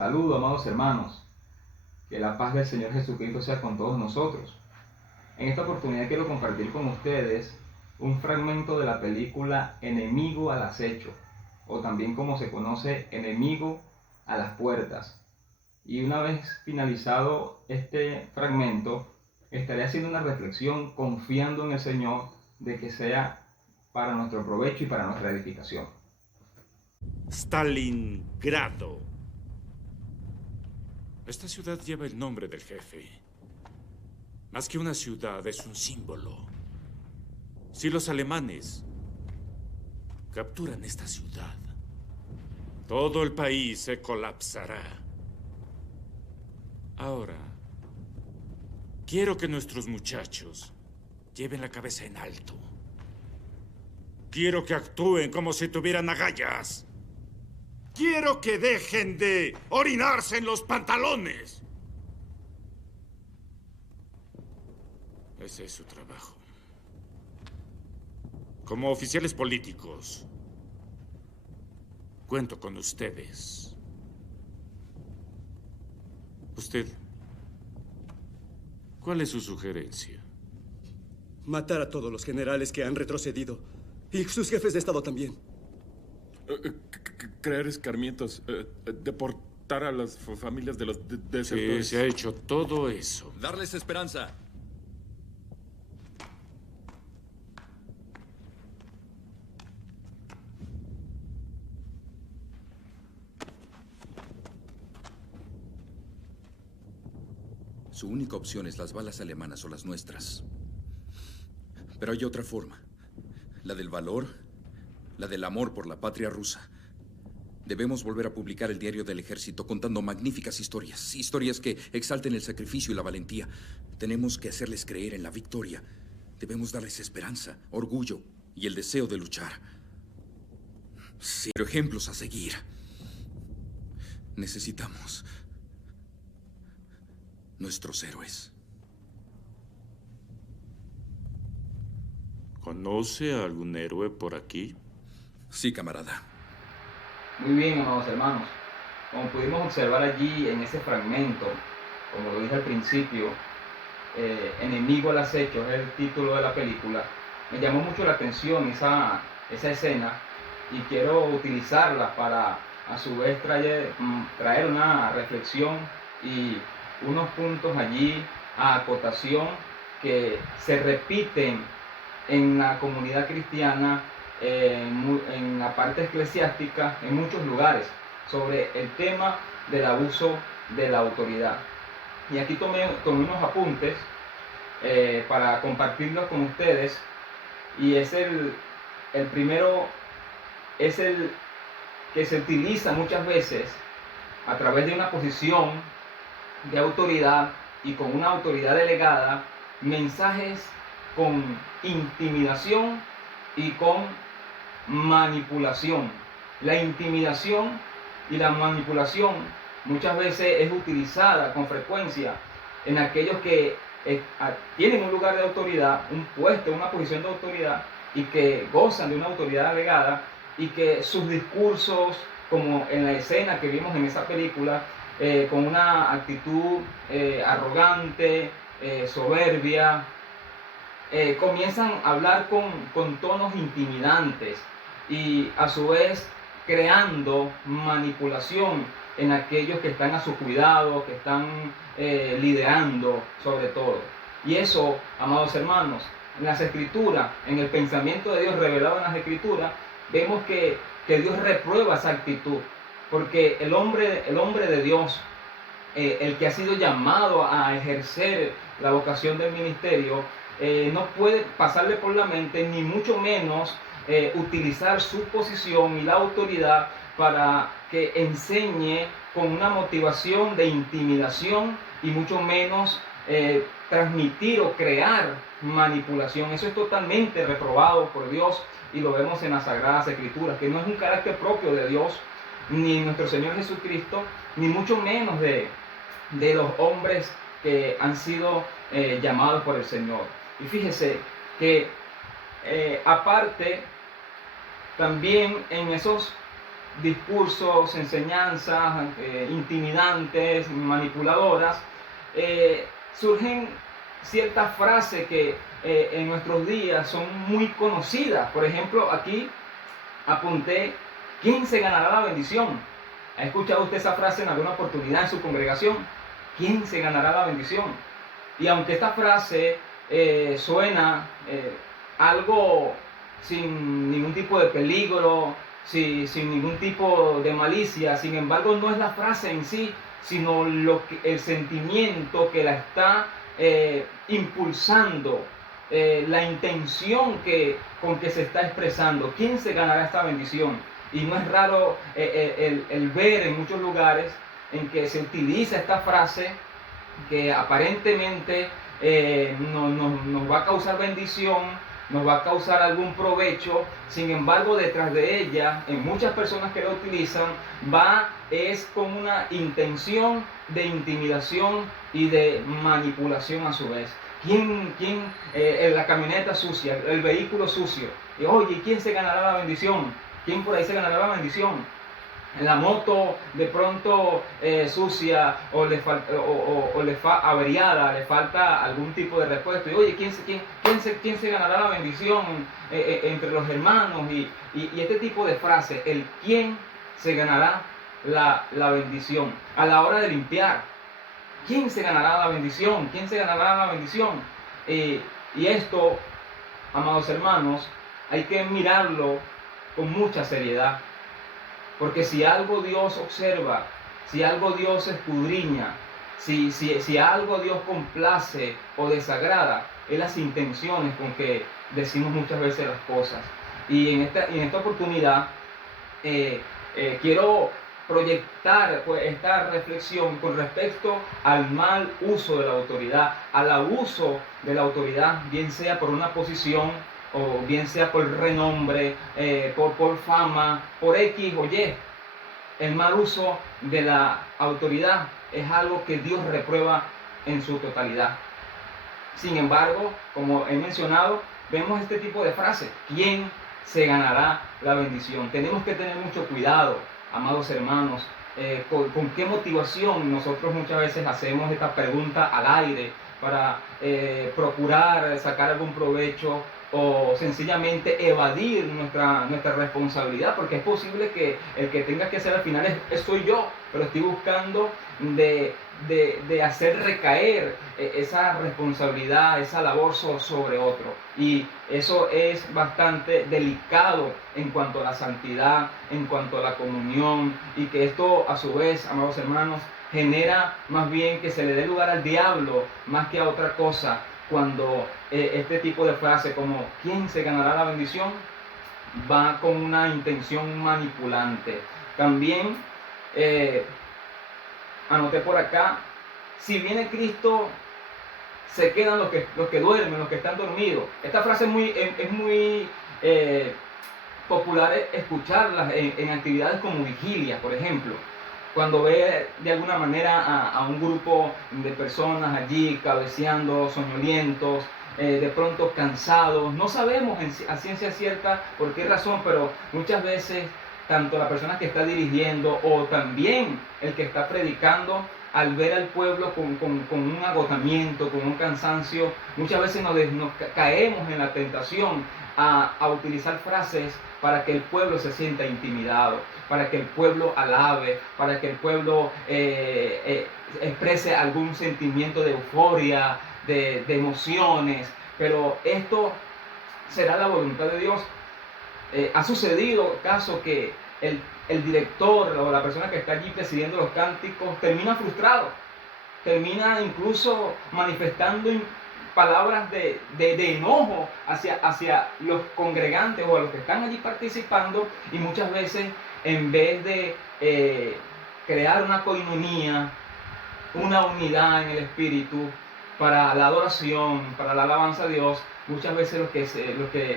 Saludos, amados hermanos. Que la paz del Señor Jesucristo sea con todos nosotros. En esta oportunidad quiero compartir con ustedes un fragmento de la película Enemigo al acecho, o también como se conoce, Enemigo a las puertas. Y una vez finalizado este fragmento, estaré haciendo una reflexión confiando en el Señor de que sea para nuestro provecho y para nuestra edificación. Stalingrado. Esta ciudad lleva el nombre del jefe. Más que una ciudad, es un símbolo. Si los alemanes capturan esta ciudad, todo el país se colapsará. Ahora, quiero que nuestros muchachos lleven la cabeza en alto. Quiero que actúen como si tuvieran agallas. Quiero que dejen de orinarse en los pantalones. Ese es su trabajo. Como oficiales políticos, cuento con ustedes. Usted, ¿cuál es su sugerencia? Matar a todos los generales que han retrocedido. Y sus jefes de Estado también. Crear escarmientos, deportar a las familias de los Sí, desertores. se ha hecho todo eso. Darles esperanza. Su única opción es las balas alemanas o las nuestras. Pero hay otra forma. La del valor, la del amor por la patria rusa. Debemos volver a publicar el diario del ejército contando magníficas historias. Historias que exalten el sacrificio y la valentía. Tenemos que hacerles creer en la victoria. Debemos darles esperanza, orgullo y el deseo de luchar. Sí, pero ejemplos a seguir. Necesitamos nuestros héroes. ¿Conoce a algún héroe por aquí? Sí, camarada. Muy bien, amados hermanos. Como pudimos observar allí en ese fragmento, como lo dije al principio, Enemigo al acecho es el título de la película. Me llamó mucho la atención esa escena y quiero utilizarla para a su vez traer una reflexión y unos puntos allí a acotación que se repiten en la comunidad cristiana, en la parte eclesiástica, en muchos lugares, sobre el tema del abuso de la autoridad. Y aquí tomé unos apuntes para compartirlos con ustedes, y es el primero, es el que se utiliza muchas veces a través de una posición de autoridad y con una autoridad delegada, mensajes con intimidación y con manipulación. La intimidación y la manipulación muchas veces es utilizada con frecuencia en aquellos que tienen un lugar de autoridad, un puesto, una posición de autoridad, y que gozan de una autoridad delegada, y que sus discursos, como en la escena que vimos en esa película, con una actitud arrogante, soberbia, comienzan a hablar con tonos intimidantes y a su vez creando manipulación en aquellos que están a su cuidado, que están liderando sobre todo. Y eso, amados hermanos, en las Escrituras, en el pensamiento de Dios revelado en las Escrituras, vemos que Dios reprueba esa actitud, porque el hombre de Dios, el que ha sido llamado a ejercer la vocación del ministerio, no puede pasarle por la mente, ni mucho menos utilizar su posición y la autoridad para que enseñe con una motivación de intimidación, y mucho menos transmitir o crear manipulación. Eso es totalmente reprobado por Dios, y lo vemos en las Sagradas Escrituras, que no es un carácter propio de Dios, ni nuestro Señor Jesucristo, ni mucho menos de los hombres que han sido llamados por el Señor. Y fíjese que aparte, también en esos discursos, enseñanzas intimidantes, manipuladoras, surgen ciertas frases que en nuestros días son muy conocidas. Por ejemplo, aquí apunté: ¿quién se ganará la bendición? ¿Ha escuchado usted esa frase en alguna oportunidad en su congregación? ¿Quién se ganará la bendición? Y aunque esta frase suena algo sin ningún tipo de peligro, sin ningún tipo de malicia, sin embargo no es la frase en sí, sino el sentimiento que la está impulsando, la intención con que se está expresando. ¿Quién se ganará esta bendición? Y no es raro el ver en muchos lugares en que se utiliza esta frase que aparentemente nos va a causar bendición, nos va a causar algún provecho. Sin embargo, detrás de ella, en muchas personas que la utilizan, es con una intención de intimidación y de manipulación a su vez. ¿Quién la camioneta sucia, el vehículo sucio? Y oye, ¿quién se ganará la bendición? ¿Quién por ahí se ganará la bendición? La moto de pronto sucia o averiada, le falta algún tipo de repuesto. Y oye, ¿quién se ganará la bendición entre los hermanos? Y este tipo de frases, el quién se ganará la bendición. A la hora de limpiar, ¿quién se ganará la bendición? ¿Quién se ganará la bendición? Y esto, amados hermanos, hay que mirarlo con mucha seriedad. Porque si algo Dios observa, si algo Dios escudriña, si algo Dios complace o desagrada, es las intenciones con que decimos muchas veces las cosas. Y en esta oportunidad quiero proyectar pues, esta reflexión con respecto al mal uso de la autoridad, al abuso de la autoridad, bien sea por una posición, o bien sea por renombre, por fama, por X o Y. El mal uso de la autoridad es algo que Dios reprueba en su totalidad. Sin embargo, como he mencionado, vemos este tipo de frases: ¿quién se ganará la bendición? Tenemos que tener mucho cuidado, amados hermanos, con qué motivación nosotros muchas veces hacemos esta pregunta al aire para procurar sacar algún provecho o sencillamente evadir nuestra responsabilidad, porque es posible que el que tenga que hacer al final soy yo, pero estoy buscando de hacer recaer esa responsabilidad, esa labor sobre otro. Y eso es bastante delicado en cuanto a la santidad, en cuanto a la comunión, y que esto a su vez, amados hermanos, genera más bien que se le dé lugar al diablo más que a otra cosa, cuando este tipo de frase como ¿quién se ganará la bendición? Va con una intención manipulante. También anoté por acá: si viene Cristo, se quedan los que duermen, los que están dormidos. Esta frase es muy popular escucharla en actividades como vigilia, por ejemplo. Cuando ve de alguna manera a un grupo de personas allí cabeceando, soñolientos, de pronto cansados, no sabemos a ciencia cierta por qué razón, pero muchas veces tanto la persona que está dirigiendo o también el que está predicando, al ver al pueblo con un agotamiento, con un cansancio, muchas veces nos caemos en la tentación a utilizar frases para que el pueblo se sienta intimidado, para que el pueblo alabe, para que el pueblo exprese algún sentimiento de euforia, de emociones. Pero esto será la voluntad de Dios. Ha sucedido caso que el director o la persona que está allí presidiendo los cánticos termina frustrado, termina incluso manifestando palabras de enojo hacia los congregantes o a los que están allí participando, y muchas veces en vez de crear una coinonía, una unidad en el espíritu para la adoración, para la alabanza a Dios, muchas veces lo que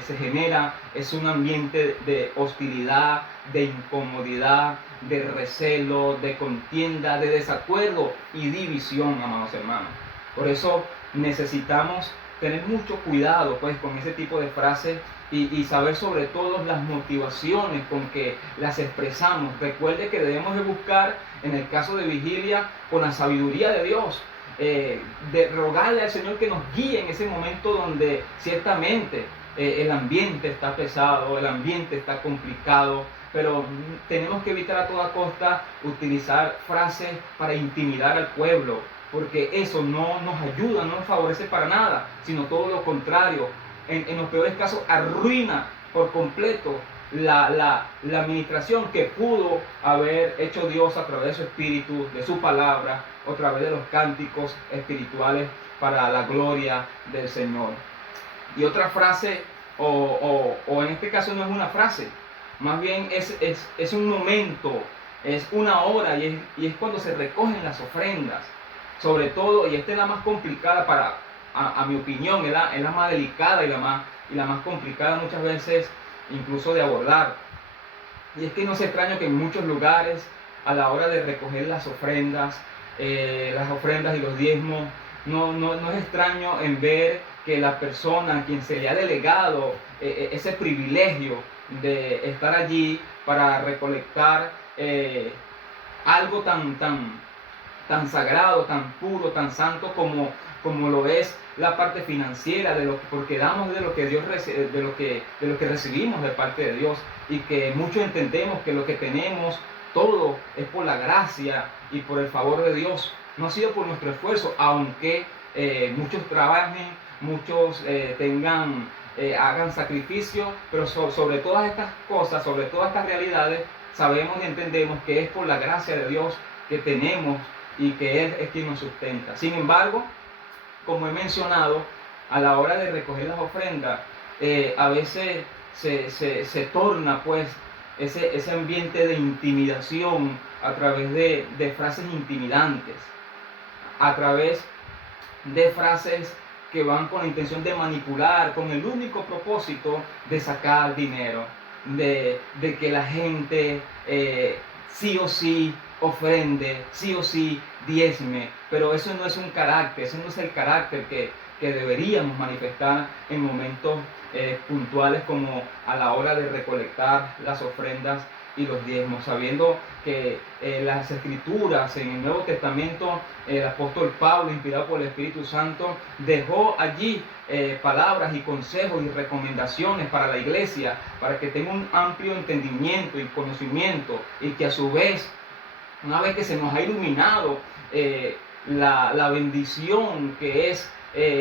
se genera es un ambiente de hostilidad, de incomodidad, de recelo, de contienda, de desacuerdo y división, amados hermanos. Por eso necesitamos tener mucho cuidado pues con ese tipo de frases y saber sobre todo las motivaciones con que las expresamos. Recuerde que debemos de buscar, en el caso de vigilia, con la sabiduría de Dios, de rogarle al Señor que nos guíe en ese momento donde ciertamente el ambiente está pesado, el ambiente está complicado, pero tenemos que evitar a toda costa utilizar frases para intimidar al pueblo, porque eso no nos ayuda, no nos favorece para nada, sino todo lo contrario. En los peores casos arruina por completo la administración que pudo haber hecho Dios a través de su espíritu, de su palabra, a través de los cánticos espirituales para la gloria del Señor. Y otra frase, o en este caso no es una frase, más bien es un momento, es una hora, y es cuando se recogen las ofrendas. Sobre todo, y esta es la más complicada a mi opinión, es la más delicada y la más complicada muchas veces incluso de abordar. Y es que no es extraño que en muchos lugares, a la hora de recoger las ofrendas y los diezmos, no es extraño en ver que la persona a quien se le ha delegado ese privilegio de estar allí para recolectar algo tan sagrado, tan puro, tan santo como lo es la parte financiera, porque damos de lo que Dios de lo que recibimos de parte de Dios, y que muchos entendemos que lo que tenemos todo es por la gracia y por el favor de Dios, no ha sido por nuestro esfuerzo, aunque muchos trabajen, muchos hagan sacrificio, pero sobre todas estas cosas, sobre todas estas realidades, sabemos y entendemos que es por la gracia de Dios que tenemos y que Él es quien nos sustenta. Sin embargo, como he mencionado, a la hora de recoger las ofrendas, a veces se torna pues ese ambiente de intimidación a través de frases intimidantes, a través de frases que van con la intención de manipular, con el único propósito de sacar dinero, de que la gente sí o sí ofrende, sí o sí diezme, pero eso no es un carácter, ese no es el carácter que deberíamos manifestar en momentos puntuales como a la hora de recolectar las ofrendas y los diezmos, sabiendo que las escrituras en el Nuevo Testamento, el apóstol Pablo, inspirado por el Espíritu Santo, dejó allí palabras y consejos y recomendaciones para la iglesia, para que tenga un amplio entendimiento y conocimiento, y que a su vez, una vez que se nos ha iluminado la bendición que es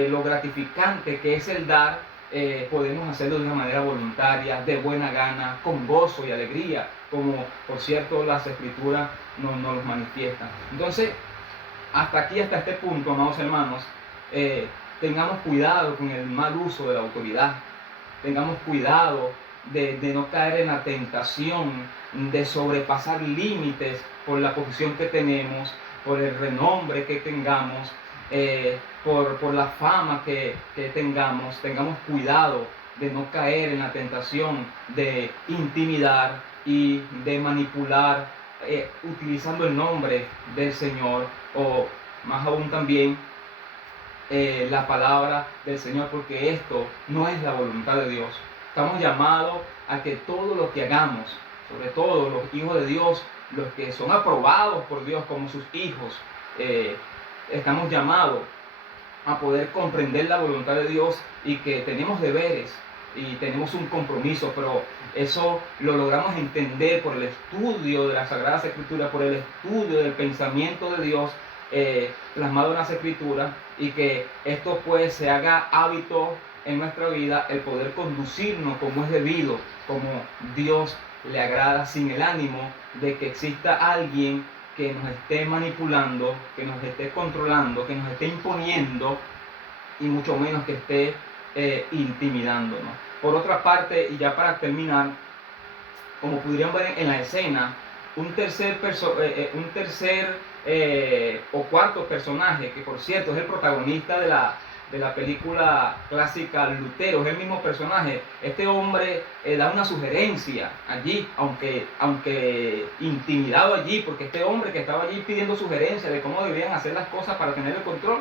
lo gratificante que es el dar, podemos hacerlo de una manera voluntaria, de buena gana, con gozo y alegría, como por cierto las escrituras nos los manifiestan. Entonces, hasta este punto, amados hermanos, tengamos cuidado con el mal uso de la autoridad, tengamos cuidado de no caer en la tentación de sobrepasar límites por la posición que tenemos, por el renombre que tengamos, por la fama que tengamos cuidado de no caer en la tentación de intimidar y de manipular utilizando el nombre del Señor, o más aún también la palabra del Señor, porque esto no es la voluntad de Dios. Estamos llamados a que todo lo que hagamos, sobre todo los hijos de Dios, los que son aprobados por Dios como sus hijos, estamos llamados a poder comprender la voluntad de Dios, y que tenemos deberes y tenemos un compromiso, pero eso lo logramos entender por el estudio de las Sagradas Escrituras, por el estudio del pensamiento de Dios plasmado en las Escrituras, y que esto pues se haga hábito en nuestra vida, el poder conducirnos como es debido, como Dios le agrada, sin el ánimo de que exista alguien que nos esté manipulando, que nos esté controlando, que nos esté imponiendo, y mucho menos que esté intimidándonos. Por otra parte, y ya para terminar, como pudieran ver en la escena, un tercer o cuarto personaje, que por cierto es el protagonista de la película clásica Lutero, es el mismo personaje. Este hombre da una sugerencia allí, aunque intimidado allí, porque este hombre que estaba allí pidiendo sugerencias de cómo debían hacer las cosas para tener el control,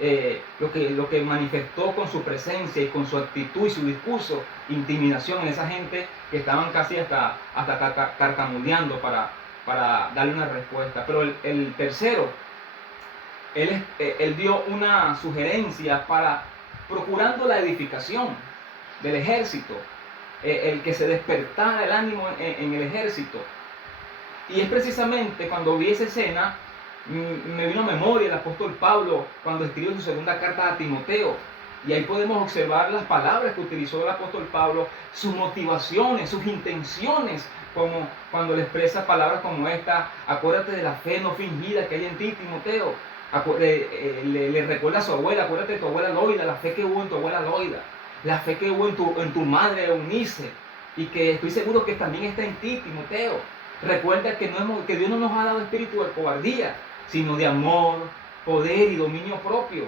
lo que manifestó con su presencia y con su actitud y su discurso, intimidación en esa gente que estaban casi hasta tartamudeando para darle una respuesta. Pero el tercero, él dio una sugerencia para procurando la edificación del ejército, el que se despertara el ánimo en el ejército. Y es precisamente cuando vi esa escena, me vino a memoria el apóstol Pablo cuando escribió su segunda carta a Timoteo. Y ahí podemos observar las palabras que utilizó el apóstol Pablo, sus motivaciones, sus intenciones, como cuando le expresa palabras como esta: acuérdate de la fe no fingida que hay en ti, Timoteo. Le recuerda a su abuela: acuérdate de tu abuela Loida, la fe que hubo en tu abuela Loida, la fe que hubo en tu madre Eunice, y que estoy seguro que también está en ti, Timoteo. Recuerda que Dios no nos ha dado espíritu de cobardía, sino de amor, poder y dominio propio.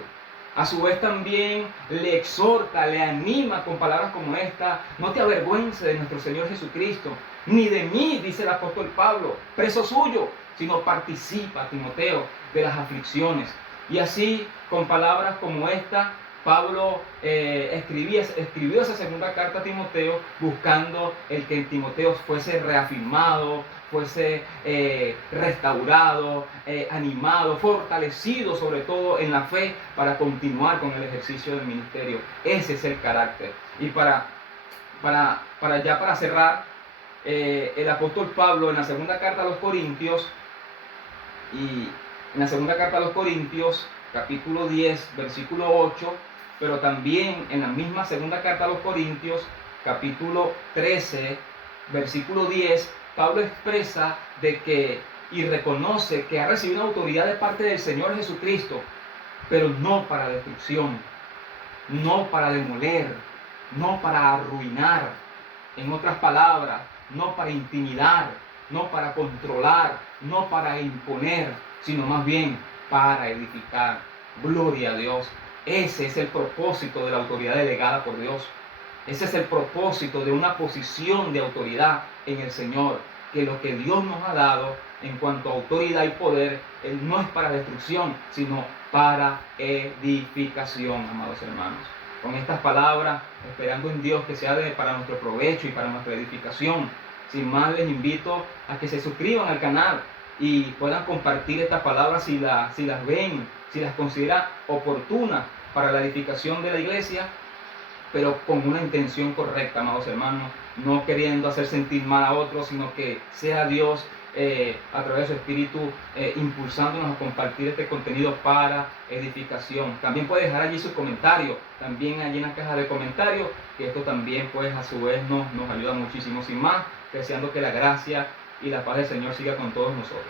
A su vez también le exhorta, le anima con palabras como esta: no te avergüences de nuestro Señor Jesucristo, ni de mí, dice el apóstol Pablo, preso suyo, sino participa, Timoteo, de las aflicciones. Y así, con palabras como esta, Pablo escribió esa segunda carta a Timoteo, buscando el que en Timoteo fuese reafirmado, fuese restaurado, animado, fortalecido sobre todo en la fe para continuar con el ejercicio del ministerio. Ese es el carácter. Y para cerrar, el apóstol Pablo en la segunda carta a los Corintios, capítulo 10, versículo 8, pero también en la misma segunda carta a los Corintios, capítulo 13, versículo 10, Pablo expresa de que y reconoce que ha recibido una autoridad de parte del Señor Jesucristo, pero no para destrucción, no para demoler, no para arruinar. En otras palabras, no para intimidar, no para controlar, no para imponer, sino más bien para edificar. Gloria a Dios. Ese es el propósito de la autoridad delegada por Dios. Ese es el propósito de una posición de autoridad en el Señor, que lo que Dios nos ha dado en cuanto a autoridad y poder, no es para destrucción, sino para edificación, amados hermanos. Con estas palabras, esperando en Dios que sea para nuestro provecho y para nuestra edificación, sin más les invito a que se suscriban al canal y puedan compartir estas palabras si las ven, si las consideran oportunas para la edificación de la iglesia, pero con una intención correcta, amados hermanos, no queriendo hacer sentir mal a otros, sino que sea Dios a través de su Espíritu impulsándonos a compartir este contenido para edificación. También puede dejar allí su comentario, también allí en la caja de comentarios, que esto también pues a su vez nos ayuda muchísimo. Sin más, deseando que la gracia y la paz del Señor siga con todos nosotros.